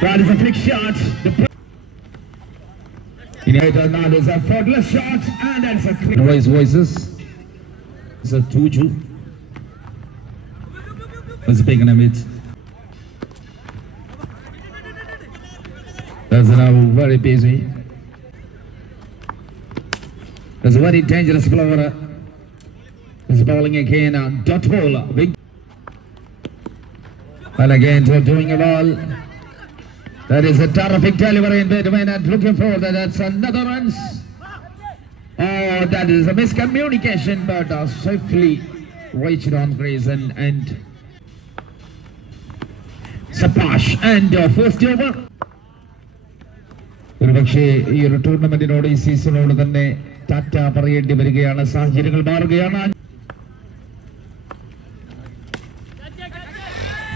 That is a flick shot. That is a faultless shot, and that's a clear. Raise voices. It's a 2-2. Let's pick an image. That's now very busy. That's a very dangerous player. He's bowling again. Dot ball. And again, doing a ball. That is a terrific delivery in between and looking for that. That's another runs. Oh, that is a miscommunication, but safely reached on crease and Sapash and first over. ഒരുപക്ഷേ ഈ ഒരു ടൂർണമെന്റിനോട് ഈ സീസണോട് തന്നെ ടാറ്റ പറയേണ്ടി വരികയാണ്. സാഹചര്യങ്ങൾ മാറുകയാണ്.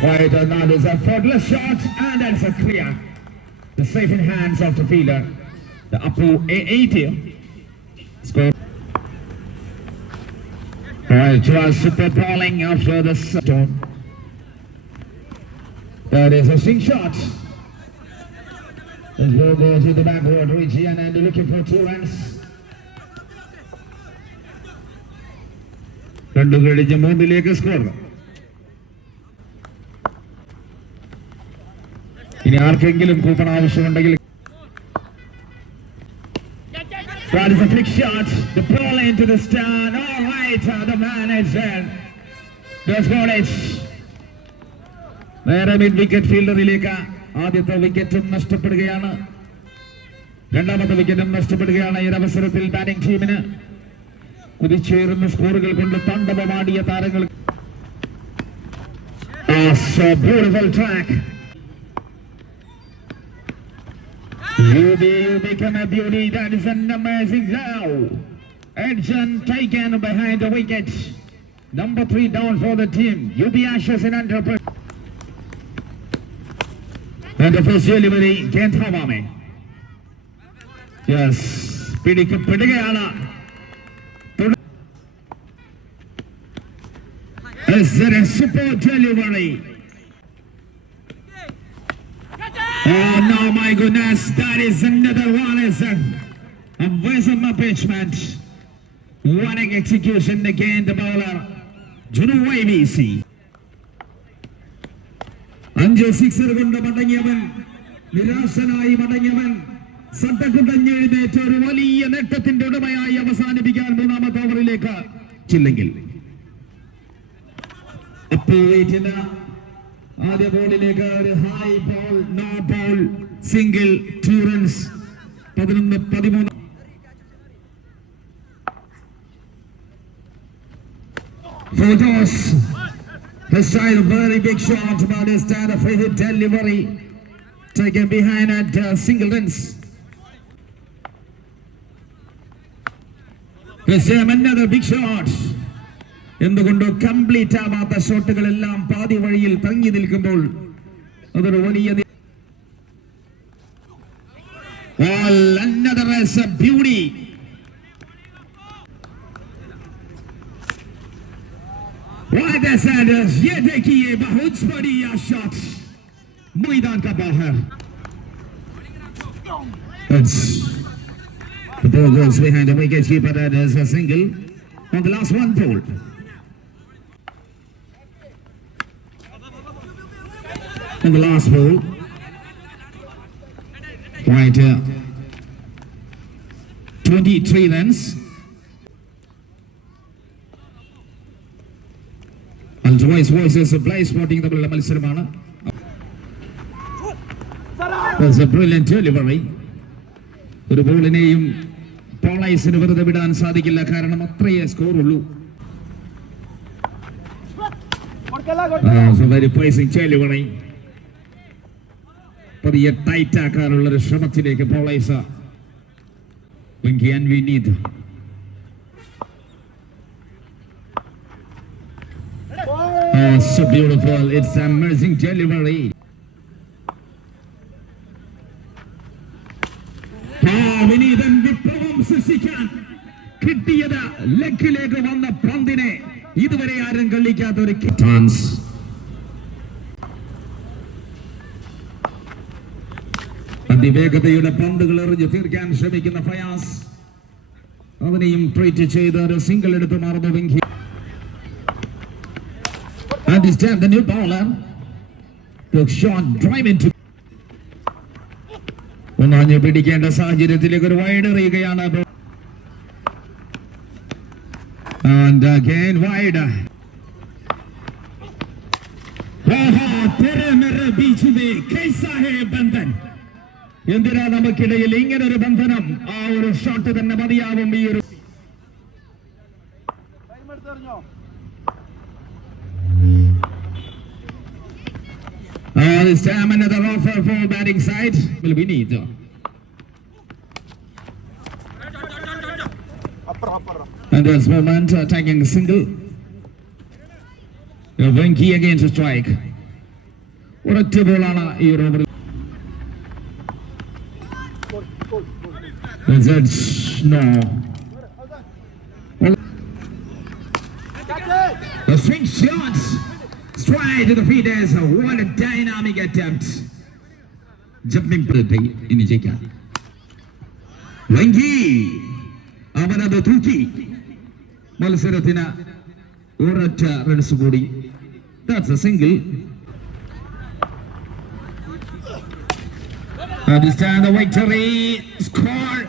Right, and that is a faultless shot, and that's a clear. The safe in hands of the fielder. The Apu A8 score. Right, it was super bowling after the stone. That is a swing shot. Let's go to the backward region and looking for 2 runs. രണ്ടു കഴിഞ്ഞ് 3 സ്കോർ. ഇനി ആർക്കെങ്കിലും കൂപ്പൺ ആവശ്യമുണ്ടെങ്കിൽ. That is a flick shot. The ball into the stand. All right, the man is there. The score is. നേരെ mid wicket ഫീൽഡറിലേക്ക് ആദ്യത്തെ വിക്കറ്റും നഷ്ടപ്പെടുകയാണ്. രണ്ടാമത്തെ വിക്കറ്റും നഷ്ടപ്പെടുകയാണ്. ഈ അവസരത്തിൽ ബാറ്റിംഗ് ടീമിന് കുതിച്ചേറുന്ന സ്കോറുകൾ കൊണ്ട് താണ്ഡവമാടിയ താരങ്ങൾ. So beautiful track. You become a beauty. That is an amazing now. Edson taken behind the wicket. Number 3 down for the team. UB Ashes in under. And the first delivery can't have me. Yes, പിടിക്കുകയാണ്. Is it a super delivery? Oh no, my goodness, that is another one. Is a wisdom pitchment. Running execution again, the bowler Juno YBC. 5 സിക്സർ കൊണ്ട് മടങ്ങിയവൻ, നിരാശനായി മടങ്ങിയവൻ, സട്ടക്കുടഞ്ഞെഴുന്നേറ്റ ഒരു വലിയ നേട്ടത്തിന്റെ ഉടമയായി അവസാനിപ്പിക്കാൻ 3ാമത്തെ ഓവറിലേക്ക് ചില്ലെങ്കിൽ അപ്പോഴേറ്റിന് ആദ്യ ബോളിലേക്ക് ഒരു high ball, no ball, single, 2 runs, 11-13. Photos. This side a very big shot, but this time a free hit delivery taken behind at single runs. This time another big shot. എന്തുകൊണ്ടോ കംപ്ലീറ്റ് ആവാത്ത ഷോട്ടുകളെല്ലാം പാതി വഴിയിൽ തങ്ങി നിൽക്കുമ്പോൾ അതൊരു വലിയ. Another is a beauty. Right aside, ये देखिए बहुत बढ़िया शॉट मैदान का बाहर. The ball goes behind the wicket keeper. That is a single on the last one ball. On the last ball, right, 23 runs. Voices of play sporting തമ്മിലുള്ള മത്സരമാണ്. That's a brilliant delivery. ഒരു ബോളിനെയും പോളൈസിന് വെറുതെ വിടാൻ സാധിക്കില്ല, കാരണം അത്രയേ സ്കോർ ഉള്ളൂ. Very pleasing delivery. പതിയെ ടൈറ്റ് ആക്കാനുള്ള ഒരു ശ്രമത്തിലേക്ക് പോളൈസ്. When can we need? Oh, so beautiful. It's an amazing delivery. വിനീതൻ വിപ്ലവം സൃഷ്ടിക്കാൻ കിട്ടിയത് ലെഗിലേക്ക് വന്ന പന്തിനെ ഇതുവരെ ആരും കളിക്കാത്ത ഒരു ചാൻസ്. അതിവേഗതയുടെ പന്തുകൾ എറിഞ്ഞ് തീർക്കാൻ ശ്രമിക്കുന്ന ഫയാസ്, അവനെയും ട്രീറ്റ് ചെയ്ത് ഒരു സിംഗിൾ എടുത്ത് മാറുന്നു Venky. And this time the new bowler, the shot drive into. ഒന്നാഞ്ഞ് പിടിക്കേണ്ട സാഹചര്യത്തിലേക്ക് ഒരു വൈഡ് എറിയുകയാണ്. And again wide. तेरे मेरे बीच में कैसा है बंधन. എന്തിനാ നമുക്കിടയിൽ ഇങ്ങനെ ഒരു ബന്ധനം? ആ ഒരു ഷോട്ട് തന്നെ മതിയാവും ഈ ഒരു. This time another offer for batting side. Will we need? And there's moment attacking single. Venki against a strike. ഒരൊറ്റ ബോളാണ് ഈ ഒരു ഓവറിൽ. No. The swing shots straight to the feet as what a dynamic attempt. Jumping in Jeka. Venki അവനത് തൂക്കി മത്സരത്തിന് ഒരൊറ്റ റൺസ് കൂടി. That's a single. This time the victory score.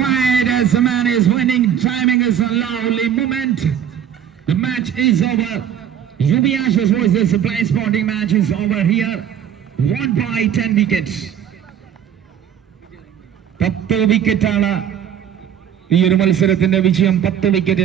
Right as the man is winning, timing is a lovely moment. The match is over. Yubiash's voice, this blind sporting match is over here. Won by 10 wickets. 10 wicket ആണ് ഈ ഒരു മത്സരത്തിന്റെ വിജയം. 10 വിക്കറ്റ്.